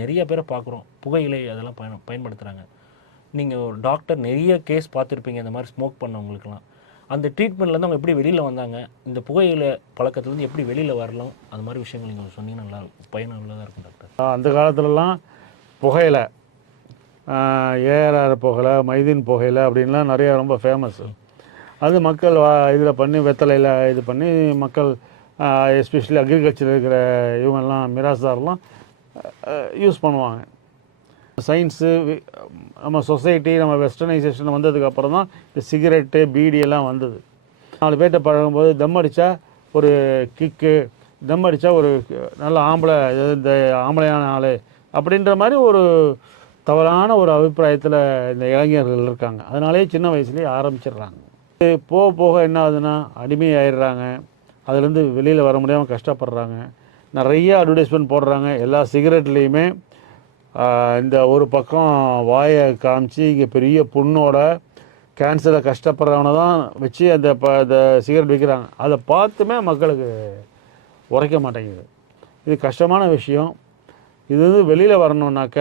நிறைய பேரை பார்க்குறோம், புகையிலை அதெல்லாம் பயன்படுத்துகிறாங்க. நீங்கள் ஒரு டாக்டர் நிறைய கேஸ் பார்த்துருப்பீங்க இந்த மாதிரி ஸ்மோக் பண்ணவங்களுக்குலாம். அந்த ட்ரீட்மெண்ட்லேருந்து அவங்க எப்படி வெளியில் வந்தாங்க, இந்த புகையிலை பழக்கத்துலேருந்து எப்படி வெளியில் வரலாம், அந்த மாதிரி விஷயங்கள் நீங்கள் சொன்னீங்கன்னா நல்லா பயனுள்ளதாக இருக்கும் டாக்டர். அந்த காலத்துலலாம் புகையிலை, ஏஆர்ஆர் புகையிலை, மைதீன் புகையிலை அப்படின்லாம் நிறையா ரொம்ப ஃபேமஸ்ஸு. அது மக்கள் இதில் பண்ணி வெத்தலையில் இது பண்ணி மக்கள் எஸ்பெஷலி அக்ரிகல்ச்சர் இருக்கிற இவங்கெல்லாம் மிராஸ்தார்லாம் யூஸ் பண்ணுவாங்க. சயின்ஸு நம்ம சொசைட்டி நம்ம வெஸ்டர்னைசேஷன் வந்ததுக்கப்புறம் தான் இந்த சிகரெட்டு பீடியெல்லாம் வந்தது. 4 பேர்கிட்ட பழகும்போது தம் அடித்தா ஒரு கிக்கு, தம் அடித்தா ஒரு நல்ல ஆம்பளை, இந்த ஆம்பளையான ஆள் அப்படின்ற மாதிரி ஒரு தவறான ஒரு அபிப்பிராயத்தில் இந்த இளைஞர்கள் இருக்காங்க. அதனாலே சின்ன வயசுலேயே ஆரம்பிச்சிடுறாங்க. போக போக என்ன ஆகுதுன்னா அடிமையாயிடுறாங்க. அதுலேருந்து வெளியில் வர முடியாமல் கஷ்டப்படுறாங்க. நிறைய அட்வர்டைஸ்மெண்ட் போடுறாங்க. எல்லா சிகரெட்லேயுமே இந்த ஒரு பக்கம் வாயை காமிச்சு இங்கே பெரிய புண்ணோட கேன்சரை கஷ்டப்படுறவனை தான் வச்சு அந்த சிகரெட் விற்கிறாங்க. அதை பார்த்துமே மக்களுக்கு உரைக்க மாட்டேங்குது. இது கஷ்டமான விஷயம். இது வெளியில் வரணுன்னாக்க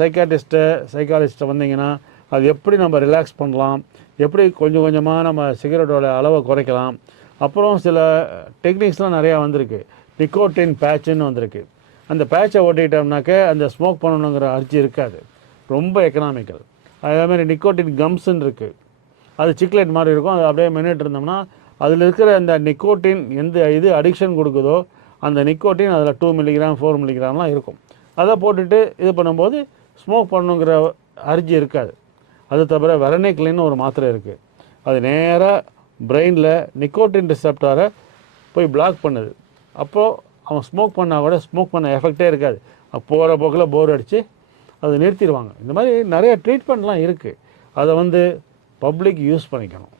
சைக்காலஜிஸ்ட்டை வந்தீங்கன்னா அது எப்படி நம்ம ரிலாக்ஸ் பண்ணலாம், எப்படி கொஞ்சம் கொஞ்சமாக நம்ம சிகரெட்டோட அளவை குறைக்கலாம். அப்புறம் சில டெக்னிக்ஸ்லாம் நிறையா வந்திருக்கு. நிக்கோட்டின் பேட்சுன்னு வந்திருக்கு. அந்த பேட்சை ஓட்டிக்கிட்டோம்னாக்க அந்த ஸ்மோக் பண்ணணுங்கிற அர்ஜி இருக்காது. ரொம்ப எக்கனாமிக்கல். அதேமாதிரி நிக்கோட்டின் கம்ஸ்ன்னு இருக்குது. அது சிக்லெட் மாதிரி இருக்கும். அது அப்படியே மென்னுட்டு இருந்தோம்னா அதில் இருக்கிற அந்த நிக்கோட்டின் எந்த இது அடிக்ஷன் கொடுக்குதோ அந்த நிக்கோட்டின் அதில் 2 மில்லிகிராம் 4 மில்லிகிராம்லாம் இருக்கும். அதை போட்டுட்டு இது பண்ணும்போது ஸ்மோக் பண்ணணுங்கிற அர்ஜி இருக்காது. அது தவிர வெரனிக்லின்னு ஒரு மாத்திரை இருக்குது. அது நேராக பிரெயினில் நிக்கோட்டின் ரிசெப்டாரை போய் பிளாக் பண்ணுது. அப்போது அவன் ஸ்மோக் பண்ணால் கூட ஸ்மோக் பண்ண எஃபெக்டே இருக்காது. போகிற போக்கில் போர் அடித்து அதை நிறுத்திடுவாங்க. இந்த மாதிரி நிறைய ட்ரீட்மெண்ட்லாம் இருக்குது. அதை பப்ளிக் யூஸ் பண்ணிக்கணும்.